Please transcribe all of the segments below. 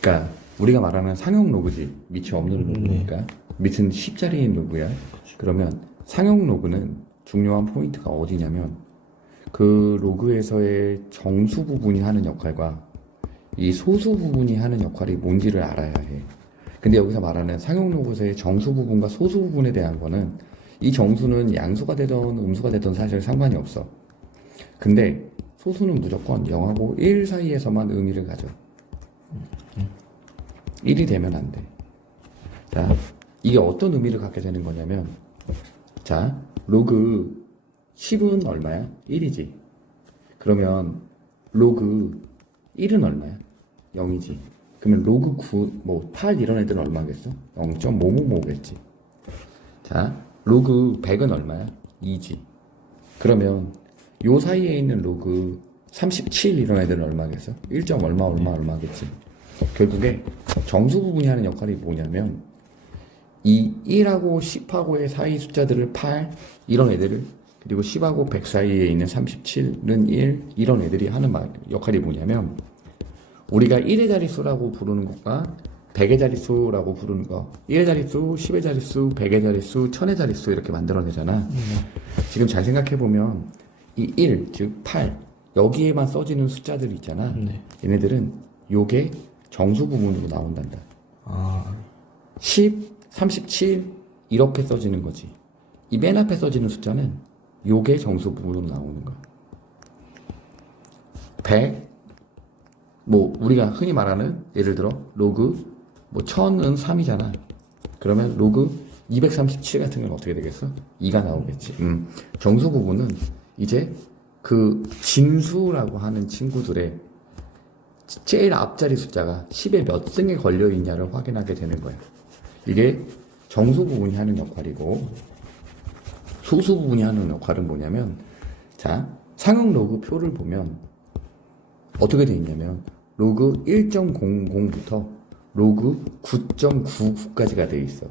그러니까 우리가 말하는 상용 로그지. 밑이 없는 로그니까. 밑은 10자리인 로그야. 그러면 상용 로그는 중요한 포인트가 어디냐면 그 로그에서의 정수 부분이 하는 역할과 이 소수 부분이 하는 역할이 뭔지를 알아야 해. 근데 여기서 말하는 상용 로그에서의 정수 부분과 소수 부분에 대한 거는 이 정수는 양수가 되던 음수가 되던 사실 상관이 없어. 근데 소수는 무조건 0하고 1 사이에서만 의미를 가져. 1이 되면 안 돼. 자, 이게 어떤 의미를 갖게 되는 거냐면, 자, 로그 10은 얼마야? 1이지. 그러면 로그 1은 얼마야? 0이지. 그러면 로그 9, 8 이런 애들은 얼마겠어? 0.555겠지. 자, 로그 100은 얼마야? 2지. 그러면 요 사이에 있는 로그 37 이런 애들은 얼마겠어? 1. 얼마겠지. 결국에 정수 부분이 하는 역할이 뭐냐면 이 1하고 10하고의 사이 숫자들을 8 이런 애들을 그리고 10하고 100 사이에 있는 37은 1 이런 애들이 하는 역할이 뭐냐면 우리가 1의 자릿수라고 부르는 것과 100의 자릿수라고 부르는 거 1의 자릿수, 10의 자릿수, 100의 자릿수, 1000의 자릿수 이렇게 만들어내잖아. 지금 잘 생각해보면 이 1, 즉 8 여기에만 써지는 숫자들이 있잖아. 얘네들은 요게 정수 부분으로 나온단다. 10, 37 이렇게 써지는 거지. 이 맨 앞에 써지는 숫자는 요게 정수 부분으로 나오는 거야. 100 우리가 흔히 말하는 예를 들어 로그 1000은 3이잖아. 그러면 로그 237 같은 건 어떻게 되겠어? 2가 나오겠지. 정수 부분은 이제 그 진수라고 하는 친구들의 제일 앞자리 숫자가 10의 몇 승에 걸려 있냐를 확인하게 되는 거야. 이게 정수 부분이 하는 역할이고 소수 부분이 하는 역할은 뭐냐면 자, 상용 로그 표를 보면 어떻게 되어 있냐면 로그 1.00부터 로그 9.99까지가 되어 있어.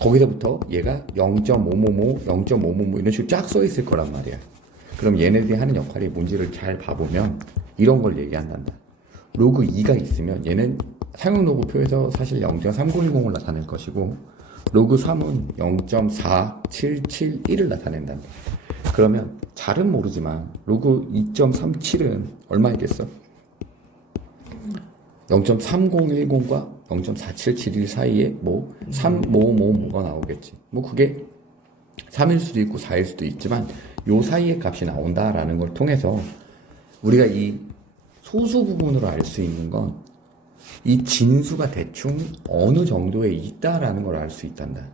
거기서부터 얘가 0.555, 0.555 이런 식으로 쫙 써 있을 거란 말이야. 그럼 얘네들이 하는 역할이 뭔지를 잘 봐보면 이런 걸 얘기한단다. 로그 2가 있으면 얘는 상용 로그 표에서 사실 0.3010을 나타낼 것이고 로그 3은 0.4771을 나타낸단다. 그러면 잘은 모르지만 로그 2.37은 얼마이겠어? 0.3010과 0.4771 사이에 3555가 나오겠지. 그게 3일 수도 있고 4일 수도 있지만 요 사이의 값이 나온다라는 걸 통해서 우리가 이 소수 부분으로 알 수 있는 건 이 진수가 대충 어느 정도에 있다라는 걸 알 수 있단다.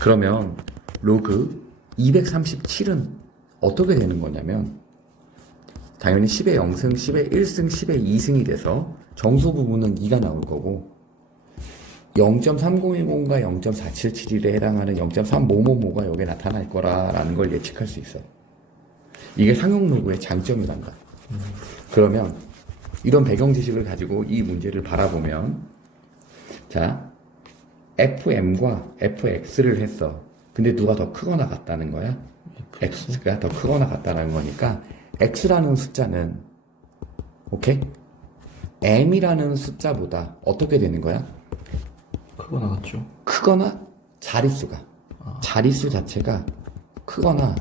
그러면 로그 237은 어떻게 되는 거냐면 당연히 10의 0승, 10의 1승, 10의 2승이 돼서 정수 부분은 2가 나올 거고 0.3010과 0.477에 해당하는 0.3555가 여기에 나타날 거라는 걸 예측할 수 있어. 이게 상용 로그의 장점이란다. 그러면 이런 배경 지식을 가지고 이 문제를 바라보면 자, fm과 fx를 했어. 근데 누가 더 크거나 같다는 거야? x가 더 크거나 같다는 거니까 x라는 숫자는 오케이? m이라는 숫자보다 어떻게 되는 거야? 크거나 같죠. 크거나 자릿수가 자릿수 자체가 크거나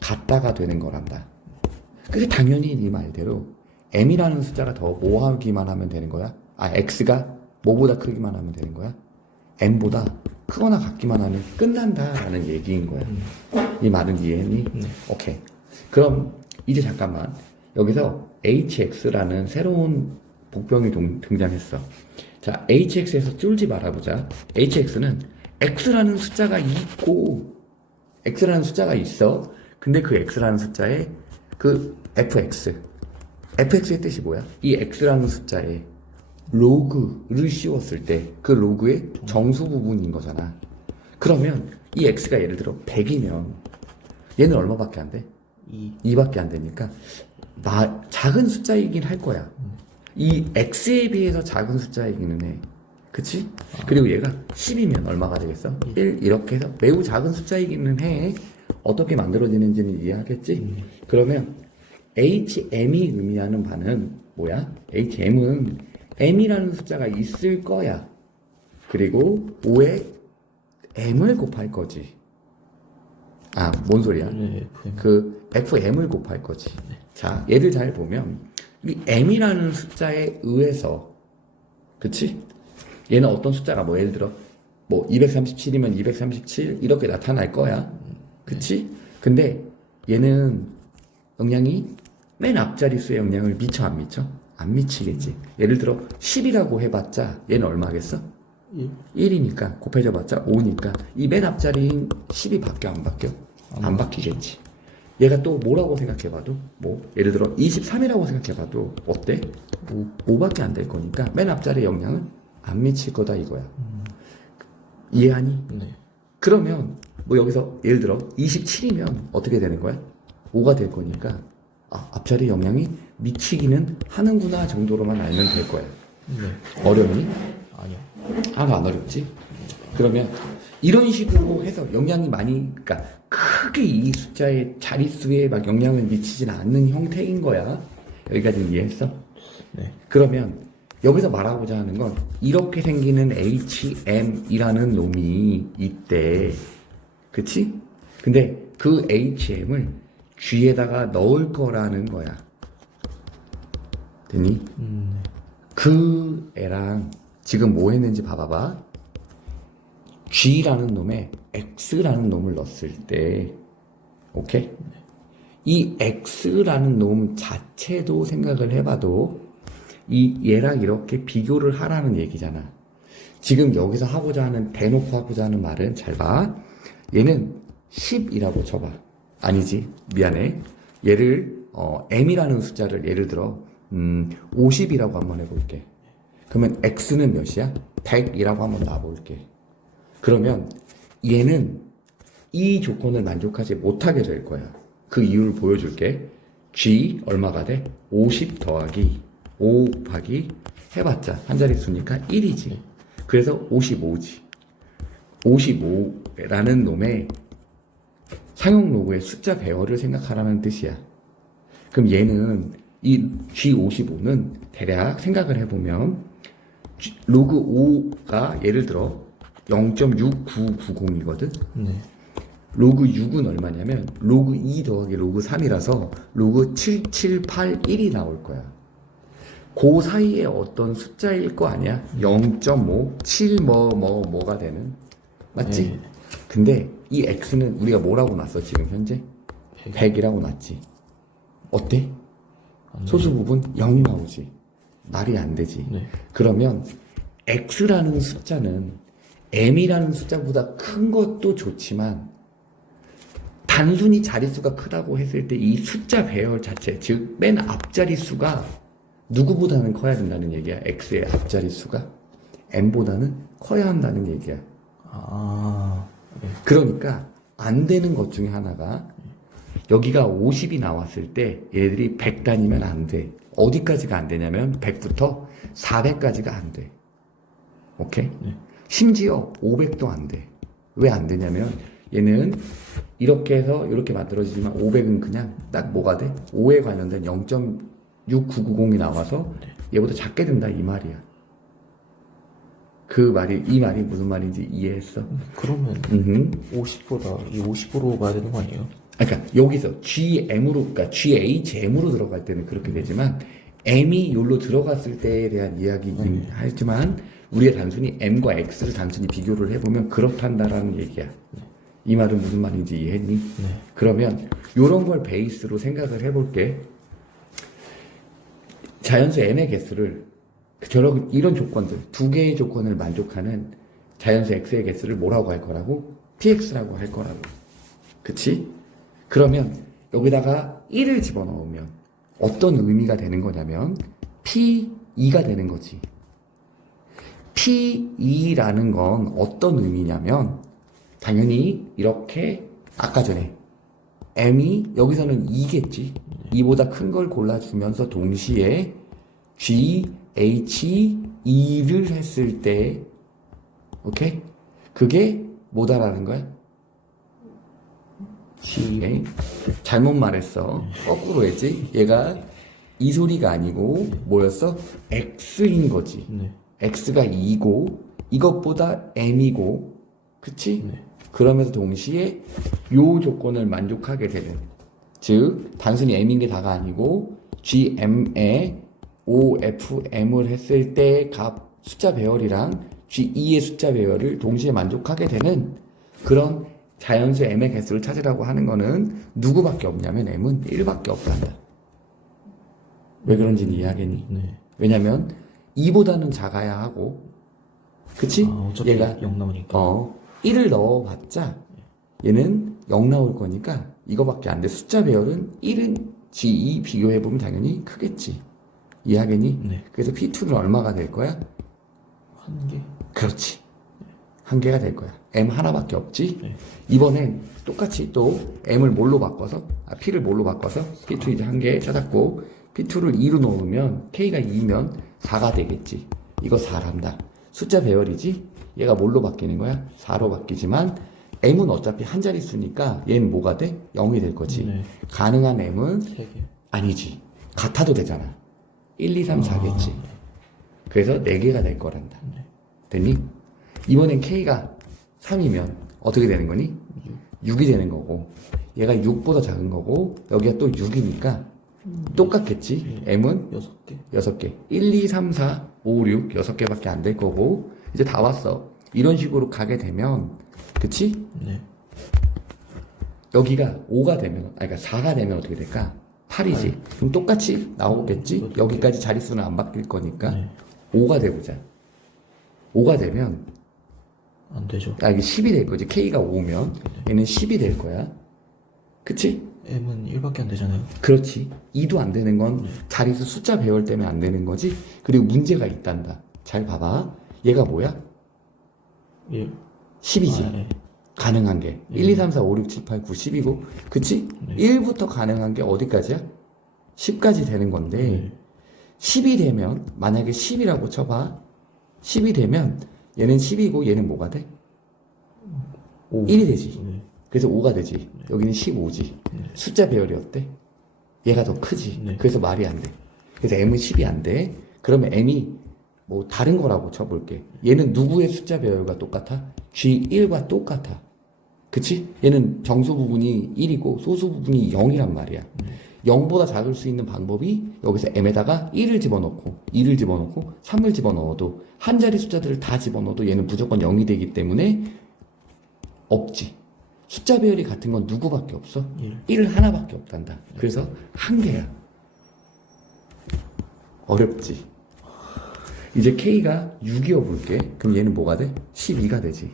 같다가 되는 거란다. 그게 당연히 네 말대로 m이라는 숫자가 더 뭐하기만 하면 되는 거야? x가 뭐보다 크기만 하면 되는 거야? m보다 크거나 같기만 하면 끝난다라는 얘기인 거야. 이 말은 이해했니? 오케이. 그럼 이제 잠깐만 여기서 hx라는 새로운 복병이 등장했어. 자, hx에서 쫄지 말아보자. hx는 x라는 숫자가 있고 x라는 숫자가 있어. 근데 그 x라는 숫자에 그 fx의 뜻이 뭐야? 이 x라는 숫자에 로그를 씌웠을 때 그 로그의 정수 부분인 거잖아. 그러면 이 x가 예를 들어 100이면 얘는 얼마밖에 안 돼? 2밖에 안 되니까 작은 숫자이긴 할 거야. 이 x에 비해서 작은 숫자이기는 해. 그치? 그리고 얘가 10이면 얼마가 되겠어? 1 이렇게 해서 매우 작은 숫자이기는 해. 어떻게 만들어지는지는 이해하겠지? 그러면 HM이 의미하는 바는 뭐야? HM은 m이라는 숫자가 있을 거야. 그리고 5에 m을 곱할 거지. 아, 뭔 소리야? 네, FM. 그 fm을 곱할 거지. 자, 얘를 잘 보면 이 m이라는 숫자에 의해서, 그치? 얘는 어떤 숫자가 뭐 예를 들어 뭐 237이면 237 이렇게 나타날 거야. 그치? 근데 얘는 영향이 맨 앞자리 수의 영향을 미쳐 안 미쳐? 안 미치겠지. 예를 들어 10이라고 해봤자 얘는 얼마겠어? 1이니까 곱해져봤자 5니까 이 맨 앞자리인 10이 바뀌어 안 바뀌어? 안 바뀌겠지. 얘가 또 뭐라고 생각해봐도 뭐 예를 들어 23이라고 생각해봐도 어때? 5밖에 안 될 거니까 맨 앞자리 영향은 안 미칠 거다 이거야. 이해하니? 네. 그러면 뭐 여기서 예를 들어 27이면 어떻게 되는 거야? 5가 될 거니까 앞자리 영향이 미치기는 하는구나 정도로만 알면 될 거야. 네. 어렵니? 아니요. 하나도 안 어렵지? 그러면 이런 식으로 해서 영향이 많이, 그러니까 크게 이 숫자의 자릿수에 막 영향을 미치지는 않는 형태인 거야. 여기까지는 이해했어? 네. 그러면 여기서 말하고자 하는 건 이렇게 생기는 HM이라는 놈이 있대. 그치? 근데 그 HM을 G에다가 넣을 거라는 거야. 됐니? 그 애랑 지금 뭐 했는지 봐봐봐. G라는 놈에 X라는 놈을 넣었을 때, 오케이? 이 X라는 놈 자체도 생각을 해봐도 이 얘랑 이렇게 비교를 하라는 얘기잖아. 지금 여기서 하고자 하는, 대놓고 하고자 하는 말은 잘 봐. 얘는 10이라고 쳐봐. 아니지, 미안해. 얘를 m이라는 숫자를 예를 들어 50이라고 한번 해볼게. 그러면 x는 몇이야? 100이라고 한번 놔볼게. 그러면 얘는 이 조건을 만족하지 못하게 될 거야. 그 이유를 보여줄게. g 얼마가 돼? 50 더하기 5 곱하기 해봤자 한 자릿수니까 1이지. 그래서 55지. 55라는 놈의 상용 로그의 숫자 배열을 생각하라는 뜻이야. 그럼 얘는 이 G55는 대략 생각을 해보면 로그 5가 예를 들어 0.6990이거든. 네. 로그 6은 얼마냐면 로그 2 더하기 로그 3이라서 로그 7781이 나올 거야. 그 사이에 어떤 숫자일 거 아니야? 0.5, 7 뭐가 되는, 맞지? 네. 근데 이 x는 우리가 뭐라고 놨어 지금 현재? 100이라고 놨지. 어때? 소수 부분 0 나오지. 말이 안 되지. 네. 그러면 x라는 숫자는 m이라는 숫자보다 큰 것도 좋지만 단순히 자릿수가 크다고 했을 때 이 숫자 배열 자체, 즉 맨 앞자리 수가 누구보다는 커야 된다는 얘기야. x의 앞자리 수가 m보다는 커야 한다는 얘기야. 아, 네. 그러니까 안 되는 것 중에 하나가 여기가 50이 나왔을 때 얘들이 100단위면 안 돼. 어디까지가 안 되냐면 100부터 400까지가 안 돼. 오케이? 네. 심지어 500도 안 돼. 왜 안 되냐면 얘는 이렇게 해서 이렇게 만들어지지만 500은 그냥 딱 뭐가 돼? 5에 관련된 0.6990이 나와서 얘보다 작게 된다 이 말이야. 이 말이 무슨 말인지 이해했어? 그러면 음흠. 50보다 이 50으로 봐야 되는 거 아니에요? 그러니까 여기서 GM으로, 그러니까 GHM으로 들어갈 때는 그렇게 되지만 M이 여기로 들어갔을 때에 대한 이야기이긴 하지만 우리가 단순히 M과 X를 단순히 비교를 해보면 그렇단다라는 얘기야. 이 말은 무슨 말인지 이해했니? 네. 그러면 이런 걸 베이스로 생각을 해볼게. 자연수 n의 개수를 이런 조건들, 두 개의 조건을 만족하는 자연수 x의 개수를 뭐라고 할 거라고? px라고 할 거라고. 그치? 그러면 여기다가 1을 집어넣으면 어떤 의미가 되는 거냐면 p2가 되는 거지. p2라는 건 어떤 의미냐면 당연히 이렇게 아까 전에 m이 여기서는 2겠지. 2보다 큰 걸 골라주면서 동시에 g, h, e를 했을 때 오케이? 그게 뭐다라는 거야? 오케이? 잘못 말했어. 거꾸로 했지? 얘가 이 소리가 아니고 뭐였어? x인 거지. 네. x가 2고 이것보다 m이고 그치? 네. 그러면서 동시에 요 조건을 만족하게 되는 즉 단순히 m인 게 다가 아니고 gm에 ofm을 했을 때 값 숫자 배열이랑 g2의 숫자 배열을 동시에 만족하게 되는 그런 자연수 m의 개수를 찾으라고 하는 거는 누구밖에 없냐면 m은 1밖에 없단다. 왜 그런지는 이해하겠니? 네. 왜냐면 2보다는 작아야 하고 그치? 어차피 얘가 0 나오니까. 1을 넣어봤자 얘는 0 나올 거니까 이거밖에 안 돼. 숫자 배열은 1은 G2 비교해보면 당연히 크겠지. 이해하겠니? 네. 그래서 P2는 얼마가 될 거야? 1개. 그렇지. 1개가 될 거야. M 하나밖에 없지? 네. 이번엔 똑같이 또 M을 뭘로 바꿔서, P를 뭘로 바꿔서 P2 이제 1개 찾았고, P2를 2로 넣으면 K가 2면 4가 되겠지. 이거 4란다. 숫자 배열이지? 얘가 뭘로 바뀌는 거야? 4로 바뀌지만, M은 어차피 한 자릿수니까 얘는 뭐가 돼? 0이 될 거지. 네. 가능한 M은 3개. 아니지. 같아도 되잖아. 1, 2, 3, 4겠지. 그래서 4개가 될 거란다. 됐니? 이번엔 K가 3이면 어떻게 되는 거니? 6이 되는 거고 얘가 6보다 작은 거고 여기가 또 6이니까 똑같겠지? M은 6개. 6개. 1, 2, 3, 4, 5, 6 6개밖에 안 될 거고 이제 다 왔어. 이런 식으로 가게 되면 그치? 네. 여기가 5가 되면 그러니까 4가 되면 어떻게 될까? 8이지. 그럼 똑같이 나오겠지? 여기까지 자릿수는 안 바뀔 거니까 네. 5가 돼보자. 5가 되면 안 되죠. 이게 10이 될 거지. K가 5면 얘는 10이 될 거야. 그치? M은 1밖에 안 되잖아요. 그렇지. 2도 안 되는 건 자릿수 숫자 배열 때문에 안 되는 거지. 그리고 문제가 있단다. 잘 봐봐. 얘가 뭐야? 1. 10이지. 네. 가능한 게 1, 2, 3, 4, 5, 6, 7, 8, 9, 10이고 그치? 네. 1부터 가능한 게 어디까지야? 10까지 되는 건데 네. 10이 되면 만약에 10이라고 쳐봐 10이 되면 얘는 10이고 얘는 뭐가 돼? 5. 1이 되지. 네. 그래서 5가 되지. 여기는 15지. 숫자 배열이 어때? 얘가 더 크지. 네. 그래서 말이 안 돼. 그래서 m은 10이 안 돼. 그러면 m이 뭐 다른 거라고 쳐볼게. 얘는 누구의 숫자 배열과 똑같아? G1과 똑같아. 그치? 얘는 정수 부분이 1이고 소수 부분이 0이란 말이야. 0보다 작을 수 있는 방법이 여기서 m에다가 1을 집어넣고 2를 집어넣고 3을 집어넣어도 한 자리 숫자들을 다 집어넣어도 얘는 무조건 0이 되기 때문에 없지. 숫자 배열이 같은 건 누구밖에 없어? 1 하나밖에 없단다. 그래서 한 개야. 어렵지. 이제 K가 6이어 볼게. 그럼 얘는 뭐가 돼? 12가 되지.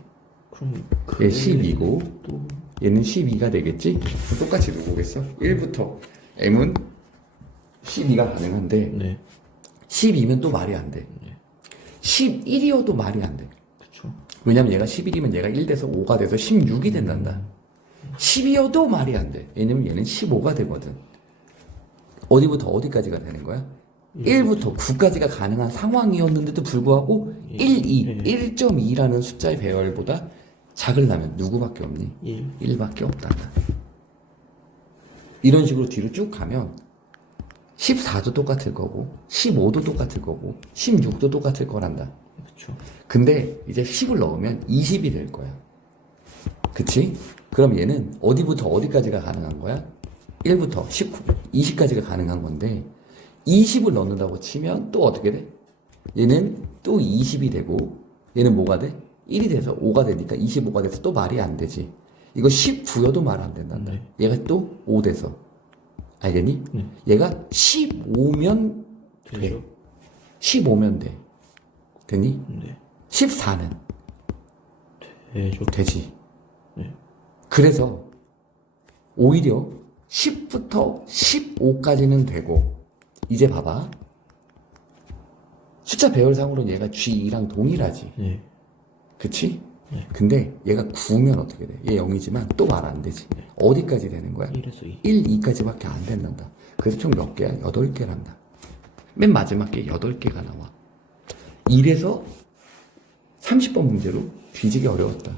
그럼 얘 12고 또 얘는 12가 되겠지? 똑같이 누구겠어? 1부터 M은 12가 가능한데 네. 12면 또 말이 안 돼. 11이어도 말이 안 돼. 그쵸. 왜냐면 얘가 11이면 얘가 1 돼서 5가 돼서 16이 된단다. 10이어도 말이 안 돼. 왜냐면 얘는 15가 되거든. 어디부터 어디까지가 되는 거야? 1부터 9까지가 가능한 상황이었는데도 불구하고 1, 2, 1.2라는 숫자의 배열보다 작으려면 누구밖에 없니? 1밖에 없단다. 이런 식으로 뒤로 쭉 가면 14도 똑같을 거고 15도 똑같을 거고 16도 똑같을 거란다. 그쵸. 근데 이제 10을 넣으면 20이 될 거야. 그치? 그럼 얘는 어디부터 어디까지가 가능한 거야? 1부터 19, 20까지가 가능한 건데 20을 넣는다고 치면 또 어떻게 돼? 얘는 또 20이 되고 얘는 뭐가 돼? 1이 돼서 5가 되니까 25가 돼서 또 말이 안 되지. 이거 19여도 말 안 된단다. 네. 얘가 또 5 돼서 알겠니? 얘가 15면 돼. 되죠. 15면 돼. 되니? 네. 14는 되죠. 되지. 네. 그래서 오히려 10부터 15까지는 되고 이제 봐봐. 숫자 배열상으로는 얘가 G2랑 동일하지. 네. 그치? 네. 근데 얘가 9면 어떻게 돼? 얘 0이지만 또 말 안 되지. 어디까지 되는 거야? 1에서 2. 1, 2까지밖에 안 된단다. 그래서 총 몇 개야? 8개란다. 맨 마지막 게 8개가 나와. 이래서 30번 문제로 뒤지기 어려웠다.